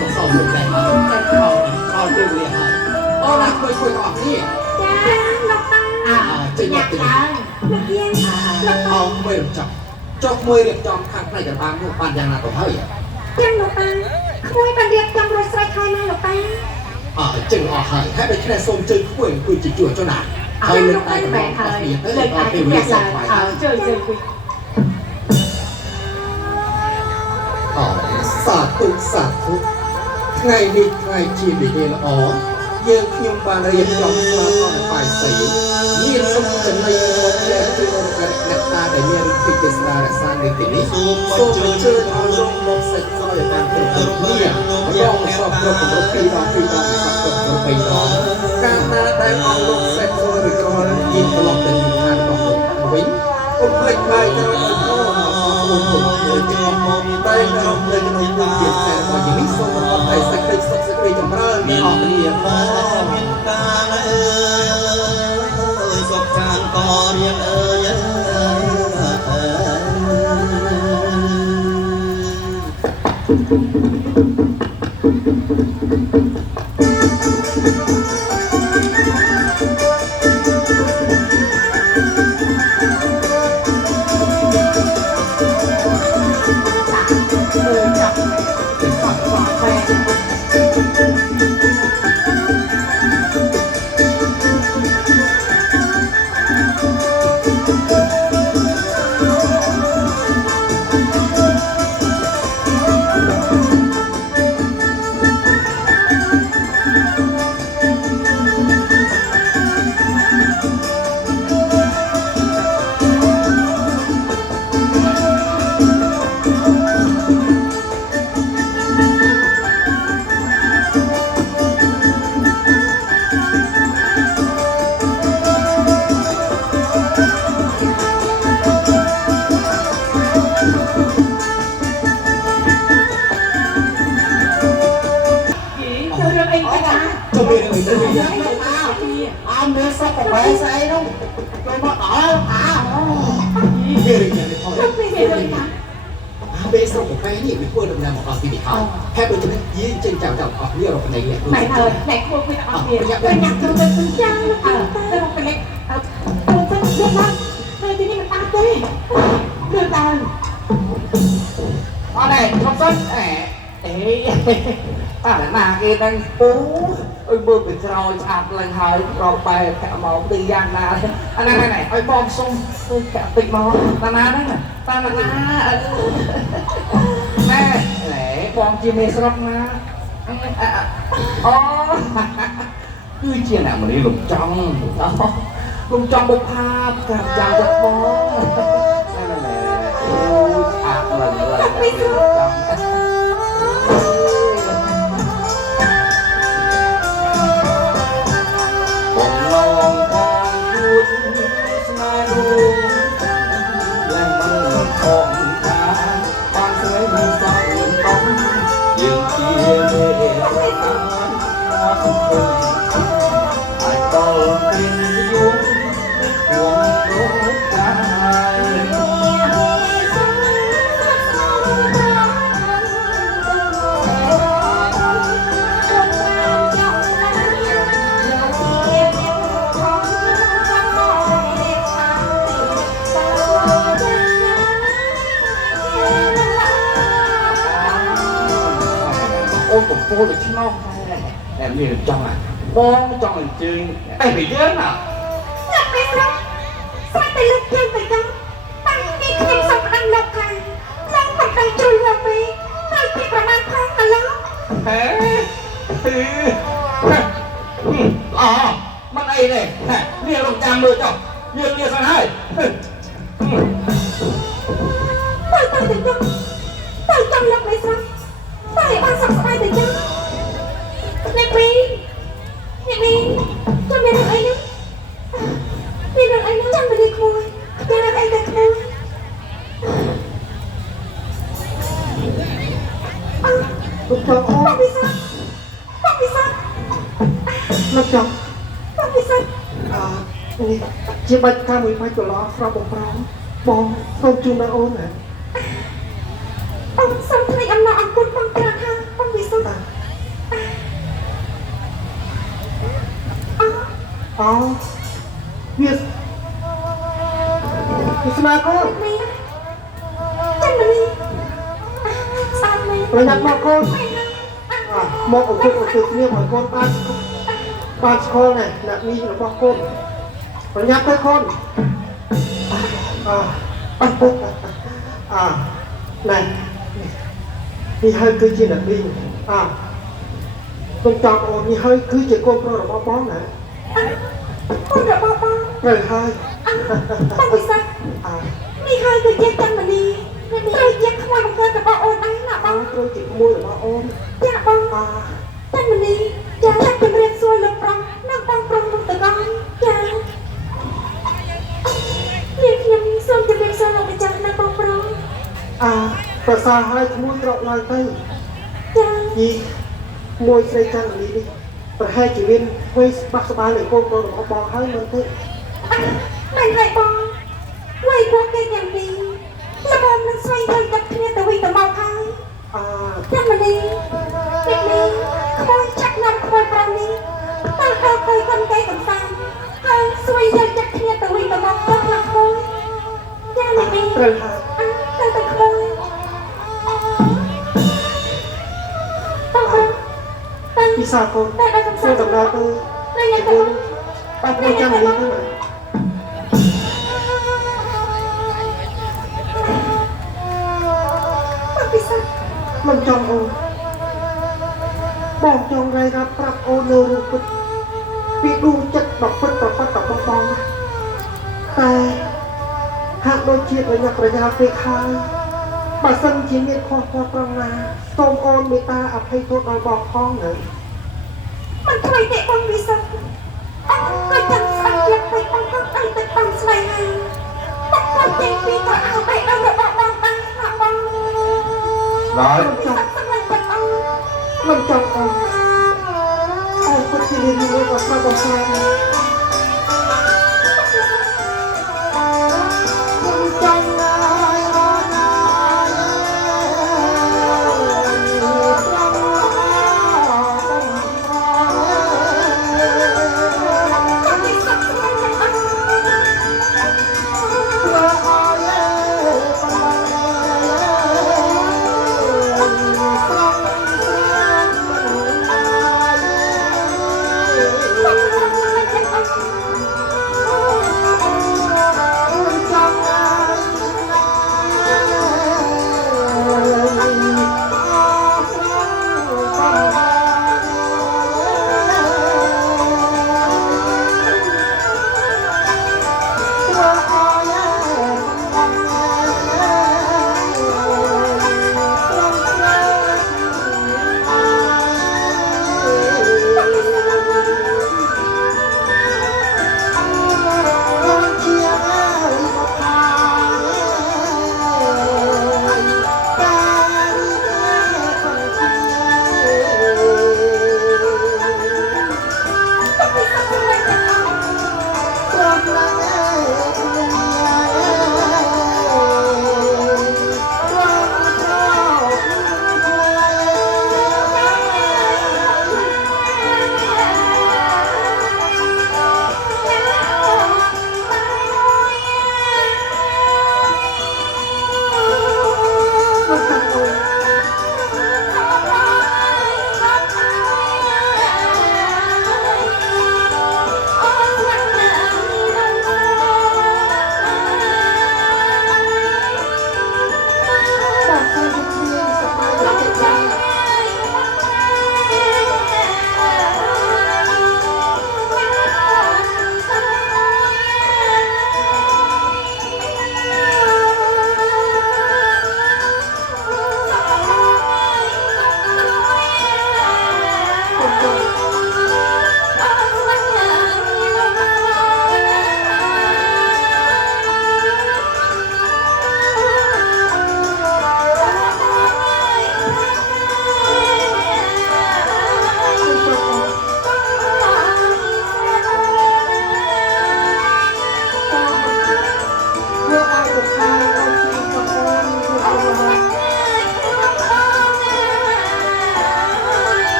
ก็สอบลงได้มาเอาเรื่องเรียนให้เอาละคุยออกนี่จ้าลูกตาจริงจริงลูกเยี่ยมเอาไม่รู้จักจอกมวยเรียบจอมข้างใครจะตามลูกปานยางนาตัวเฮ้ยยังลูกตาขโมยปันเรียบจำรถไฟไทยมาลูกตาจึงออกให้ไปแค่ส่งจึงคุยคุยจิ๋วเจ้าหน้าเฮ้ยเล่นไปกับน้องออกเบียดเลยเอาไปเรียนสายไฟเจอคุยสาธุไงมีไงชีวิตเรียนอ๋อយើងខ្ញុំបានរៀបចំស្លាកអនឡាញស្អីមានសុខចំណៃមកដែលជួយរកអ្នកតាដែលមានវិធីទេសនារក្សានៅទីនេះសូមអញ្ជើញឲ្យរងមកសេចក្ដីបានគ្រប់គ្នាយកមកសពគ្រប់កម្រិត2 ដងសពគ្រប់3 ដងកាលណាដែលអស់លោកសេចក្ដីឬក៏យានត្រឡប់ទៅឋានរបស់លោកវិញកុំភ្លេចបាយទៅឲ្យខ្លួនមួយចំមកតែក្នុងនៅក្នុងទីជាផ្សេងរបស់យើងនេះសូមបន្តតែសេចក្ដីសុខសេចក្ដីចម្រើនអស់គ្នាមានតាអើយសុខខាងករៀងអើមានសុខប្របែស្អីនោះចូលមកដល់និយាយយ៉ាងនេះផងពេលសុខប្របែនេះវាធ្វើដំណើរមកដល់ទីនេះហើយហើយដូចនេះយើងចេញចាំអស់នេះរកនៃនេះណែធ្វើណែគួរអស់ទៀតពេលញ៉ាំទៅទៅចាំទៅរកពេលទៅទៅទីនេះមិនតាទេគឺតាអត់ទេខ្ញុំសុទ្ធណាគេដឹងពូអើយមើលពីក្រោយឆាប់ឡើងហើយរកបែរកាក់មកទីយ៉ាងណាអាហ្នឹងឲ្យបងសុំទៅកាក់ពេចមកតាណាហ្នឹងតាណាណែបងជាមេស្រុកណាអូគឺជាអ្នកមនីលំចង់បុផាកាប់ចាំទៅបងអូឆាប់ឡើងโอ้ยที่นอกแต่มีจังอ่ะมองจังจริงไอ้ไปเยอะน่ะอยากไปรับใส่ไปลึกยังไปจังตั้งนี่ขนมสับอันลกกันแล้วมันไปจุยเราไปไปที่ประมาณพังมาแล้วมันไอ้เนี่ยเรียกลงจานเลยจ้ะเรียกซะให้ไปถึงยังไปจังลักไปซะไปบ้านสับสบายถึงยังเด็กมีจนเป็นอะไรนึงเป็นอะไรนึงจังไปดีคุยเป็นอะไรเด็กคุยลูกจอกต้องพิซซ่าลูกจอกต้องพิซซ่านี่ជាបាច់ការមួយបាច់ច្រឡំស្រស់បងសូមជូនដល់អូនណាអូនសូមថ្លែងអំណរអគុណបងក្រាបថាបងពិសុទ្ធ อ๋อเวียสมาโก้ នេះចាំមិននេះស្អាតមែន ប្រញាប់មកកូនមកអង្គុយគ្នាឲ្យកូនបានស្គាល់ណែអ្នកនេះរបស់កូនប្រញាប់ទៅកូនអត់ពុកណែនេះហើយគឺជាអ្នកនេះខ្ញុំចង់អូននេះហើយគឺជាកូនប្រុសរបស់បងណា កូនរបស់បង ត្រូវហើយ បងពិសានេះហើយគឺជាចាំមិននេះត្រូវជាខ្មោចបង្កើតរបស់អូនឯងណាបង ត្រូវជាក្មួយរបស់អូន ចាបងចាំមិននេះចាជំរាបសួរលោកប្រុសនិងបងប្រុសនោះទៅកងចាខ្ញុំសូមជំរាបសួរលោកម្ចាស់និងបងប្រុស ប្រសើរហើយក្មួយត្រកឡើងទៅ ចា យីមួយស្រីចន្ទនេះប្រហែលជាមានវ័យស្បាក់ស្បាយនឹងកូនប្រុសរបស់បងហើយមើលទៅ មិនហើយបងវ័យពួកគេយ៉ាងនេះល្មមនឹងស្វែងរកទឹកគ្នាទៅវិញទៅមកហើយចាំមិននេះពេលនេះខ្មោចចាក់នាំខ្មោចប្រុសនេះតើដល់គួយកូនគេកំសាន្តហើយស្វែងរកទឹកគ្នាទៅវិញទៅមកទៅខ្មោចចានេះ ត្រូវហើយ ទៅទៅខ្មោចបង ពិសាកូន តែដល់កំ សួ សា រ ន្ត ដំណើរទៅ ទៅយ៉ាងទៅ បាទមួយចាំនេះទៅ បងពិសា មិនចង់អូនបងចង់រាយរាប់ប្រាប់អូននៅរឿងពិតពីដួងចិត្តដ៏ពិតប្រកបរបស់បងតែហាក់ដូចជាប្រញាប់ប្រញាល់ពេកហើយបើសិនជាមានខុសខត្រង់ណាសូមអូនមេត្តាអភ័យទោសដល់បងផងនៅ មិនធ្វើទេបងវិសុទ្ធក៏ចាំស្អាតជាពេកបងក៏ទៅទៅបងស្វែងហើយបងក៏ចេញពីក៏เอาไปដល់របស់បងបានណាបង ឡើយ ចង់ស្មានទៅអូន មិនចង់អូនពិតជាមានរឿងក៏ស្អាតបំផានខ្ញុំចង់ណាយអូនណាបងវិសុទ្ធស្មានទៅអូន បង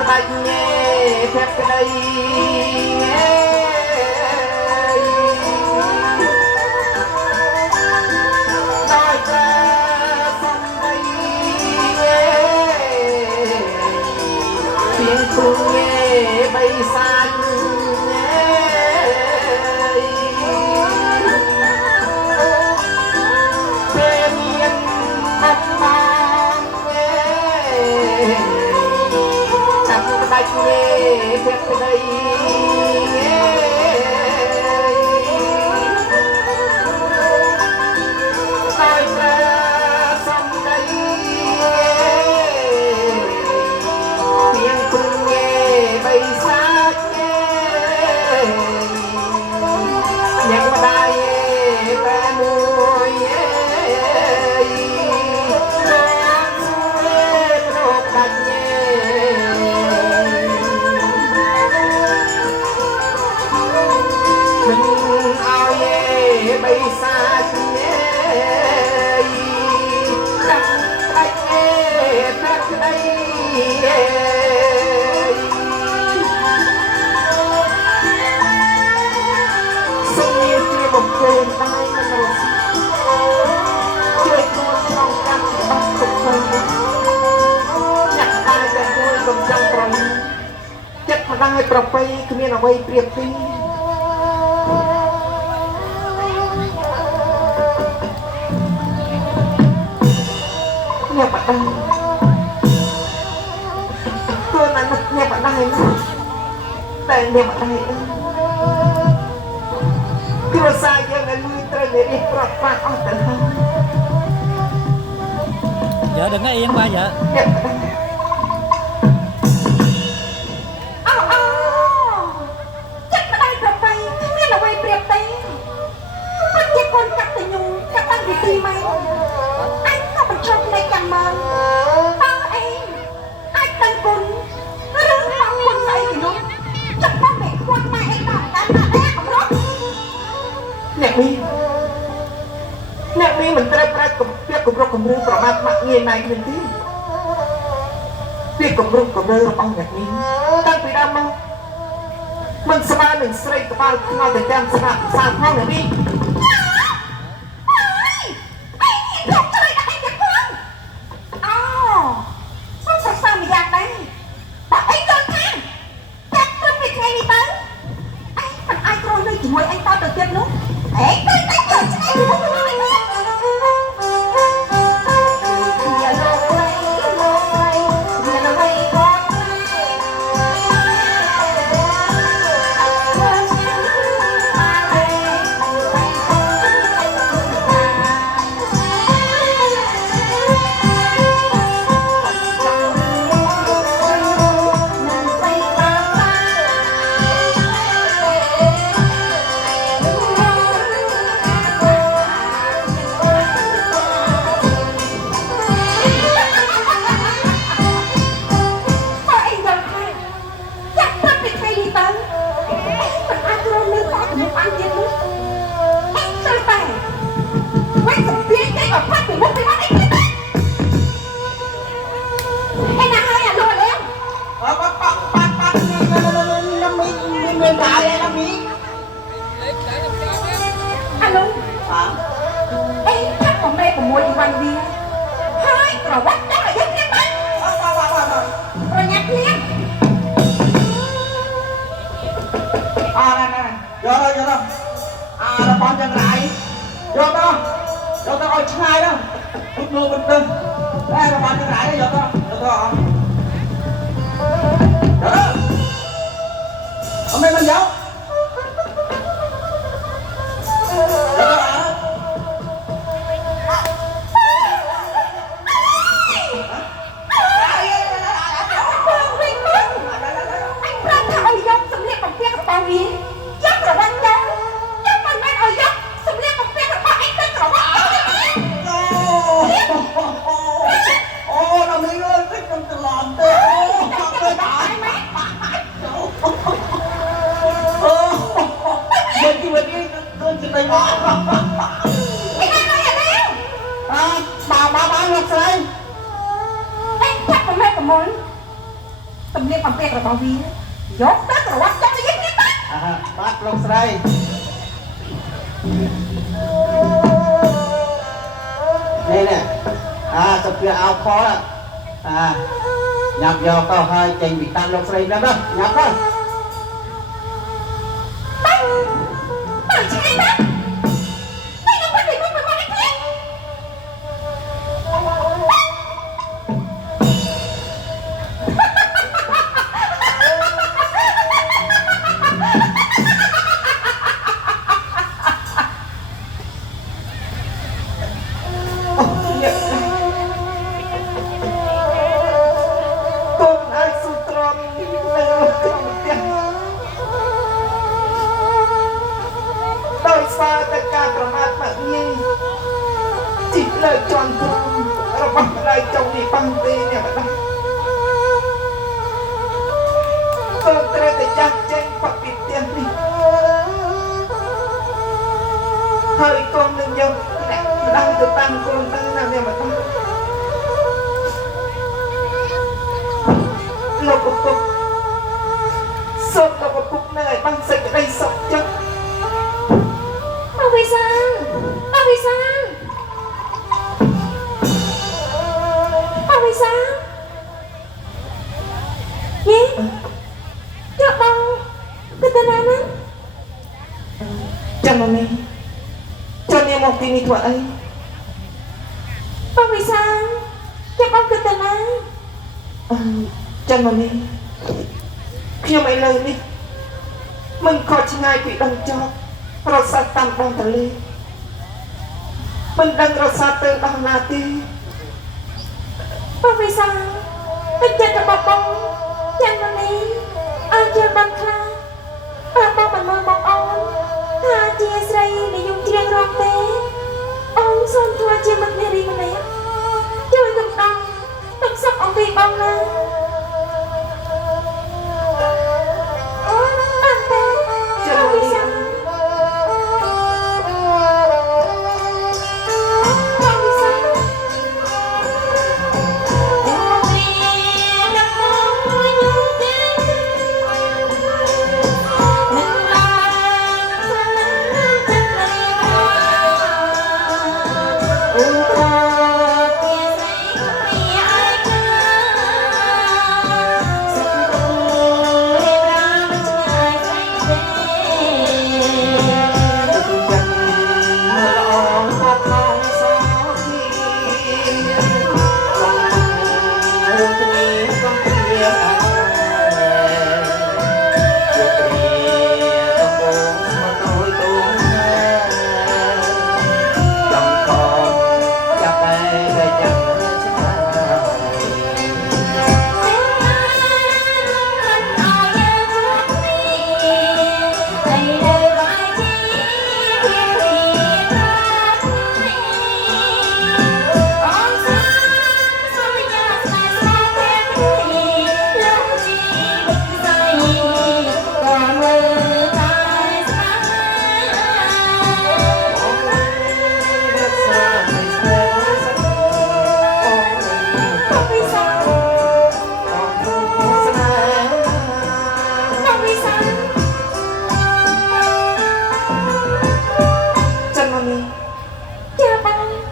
ក្បាច់ញ៉ែភក្តីដោយប្រើសំដីពីគូញ៉ែបីសាច់ពេលមានអត់បានចាប់ក្បាច់ញ៉ែភក្តីដោយប្រើសំដីពីគូញ៉ែបីសាច់យ៉ាងម្ដាយតែមួយដាច់ញ៉ែមិនឲ្យបីសាច់ញ៉ែដាច់ញ៉ែដាច់ក្តីសុំមានជាបំពេញដៃមិនរស់ជួយខ្លួនក្នុងកាប់បាត់ទុកខ្លួនចាក់តែតែគួរកំចាំប្រលឹងចិត្តម្ដាយប្រពៃគ្មានអ្វីប្រៀបទីអ្នកម្ដាយខ្លួនណាស់អ្នកម្ដាយតែអ្នកម្ដាយគ្រួសារយើងនៅលួយត្រូវនិយាយប្រត់ប្រាស់អស់ទៅហើយ Vợ đừng có yên ba vợ. Chắc ở đây cà phê, không biết là quay đẹp tí. Anh chết con cắt từ nhung, cắt tăng vì tim anh. Anh không phải cho này chẳng mơ. Bao em, anh tăng cùn, nó đứng bao quân dậy thì đúng. Chắc ba mẹ quân mẹ anh bảo đã là bé không đó. Nè mi mình tra pra cùng biết cùng rong cùng rưប្រមាថមកងាយណៃនឹងទីពីcùng rong cùng rưរបស់អ្នកមីតាំងពីដើមមកមិនស្មើនឹងស្រីក្បាលខ្ងល់តែចាំស្នាប់សាផងអ្នកមី Anh không chơi đã anh nhắc quân. Sao sao mà gạt đây. Bảo anh đơn thang. Chắc tôi việc ngay đi tới. Anh phần ai rồi nơi chỉ ngồi anh tao đầu tiên lúc. Ê, tôi đánh cờ chứ anh thì không có nói nữa. Nhà lô quay nhà lô quay con เปียกระเป๋าวียกตั้งระวังจังจะยิงนี่ตั้ง បាត់លោកស្រីនេះសុភ័ក្រអោខលញ៉ាំយកទៅហើយចេញពីតាមលោកស្រីហ្នឹងញ៉ាំទៅ ตั้งใช่ไหมไม่ต้องไปไหนมึงมาไม่เพี้ยน កូនអាចស៊ូទ្រាំនៅក្នុងផ្ទះដោយសារតែការប្រមាថបាក់ងាយជីកលើជាន់ក្រមរបស់ម្ដាយចុងនេះបាំងទេអ្នកម្ដាយកូនត្រូវតែចាស់ចេញផុតពីផ្ទះនេះហើយកូននឹងយកអ្នកម្ដាយទៅតាមកូនទៅណាអ្នកម្ដាយលោកឪពុកសូមលោកឪពុកនៅឲ្យបានសេចក្តីសុខចិត្ត เอาไปซังเอาไปซังเอาไปซังเย้เจ้าบังคือตานานะ ចាំមកនេះចុះនាងមកទីនេះធ្វើអី เอาไปซังเจ้าบังคือตานา ចាំមកនេះខ្ញុំឥឡូវនេះមិនខុសឆ្ងាយពីដងចោតរត់សាត់តាមដងទន្លេមិនដឹងរត់សាត់ទៅដល់ណាទេ เอาไปซังเป็นเจ้ากับบังយ៉ាងម៉េចនេះអញជាបានខ្លាបងមិនមើលបងអូនថាជាស្រីនិយមជ្រៀងរំទេអូនសូមធ្វើជាមិត្តនារីម្នាក់ជួយកំដរទុកសុខអំពីបងណាអូនបានទេជួយសាំ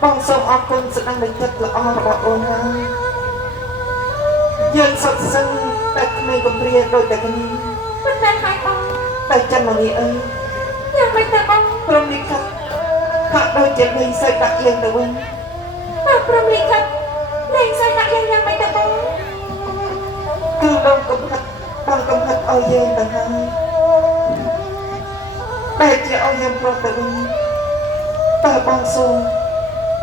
បងសូមអរគុណស្ដេចនៃចិត្តល្អរបស់អូនហើយយើងសុខសឹងតែក្មេងកំព្រាដូចតែគ្នា មិនតែហើយបង តែចាំមកនេះអើយ យ៉ាងម៉េចតែបង ព្រមនេះខាត់ហាក់ដូចជាលេងសើចដាក់យើងទៅវិញ បើព្រមលិខិតលែងសើចដាក់យ៉ាងម៉េចតែបង គឺបងកំហិតបងកំហិតឲ្យយើងទៅហើយតែជាឲ្យយើងប្រត់ទៅវិញតែបងសូម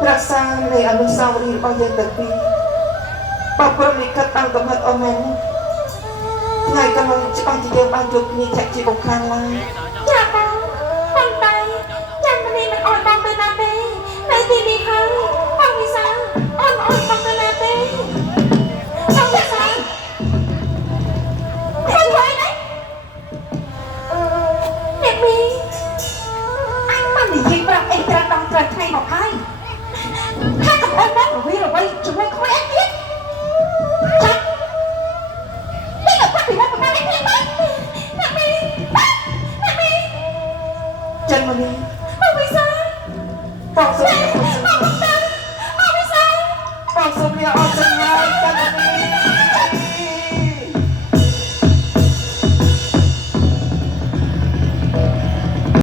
រក្សានៃអនុស្សាវរីយ៍របស់យើងទាំងពីរបើព្រមនេះកាត់តាំងកំហិតអូនមែនថ្ងៃកន្លងច្បាស់ជាយើងបានជួបគ្នាចាក់ជាបំខាងឡើយ